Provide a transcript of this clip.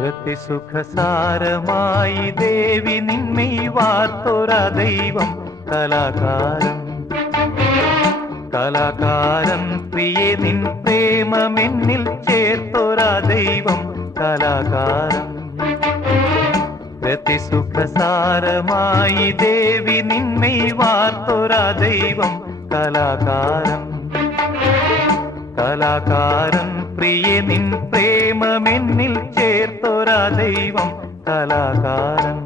രതിസുഖസാരമായി ദേവി നിന്നെ വാർത്തൊരാ ദൈവം കലാകാരൻ. കലാകാരൻ പ്രിയേ നിൻ പ്രേമമെന്നിൽ ചേർത്തൊരാ ദൈവം കലാകാരൻ. രതിസുഖസാരമായി ദേവി നിന്നെ വാർത്തൊരാ ദൈവം കലാകാരൻ. കലാകാരൻ പ്രിയേ നിൻ പ്രേമമെന്നിൽ ചേർത്തൊരാ ദൈവം കലാകാരൻ.